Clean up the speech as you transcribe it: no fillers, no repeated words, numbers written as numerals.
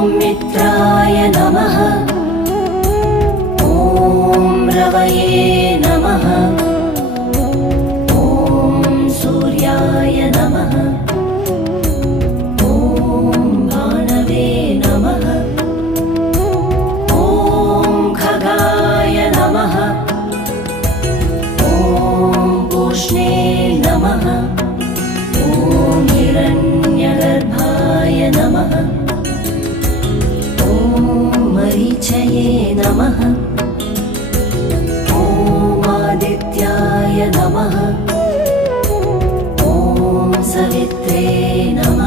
मित्राय नमः। ॐ रवये नमः। ॐ सूर्याय नमः। ॐ भानवे नमः। ॐ खगाय नमः। ॐ पूष्णे नमः। ॐ हिरण्यगर्भाय नमः। मरीचये नमः। ॐ आदित्याय नमः। ॐ सवित्रे नमः।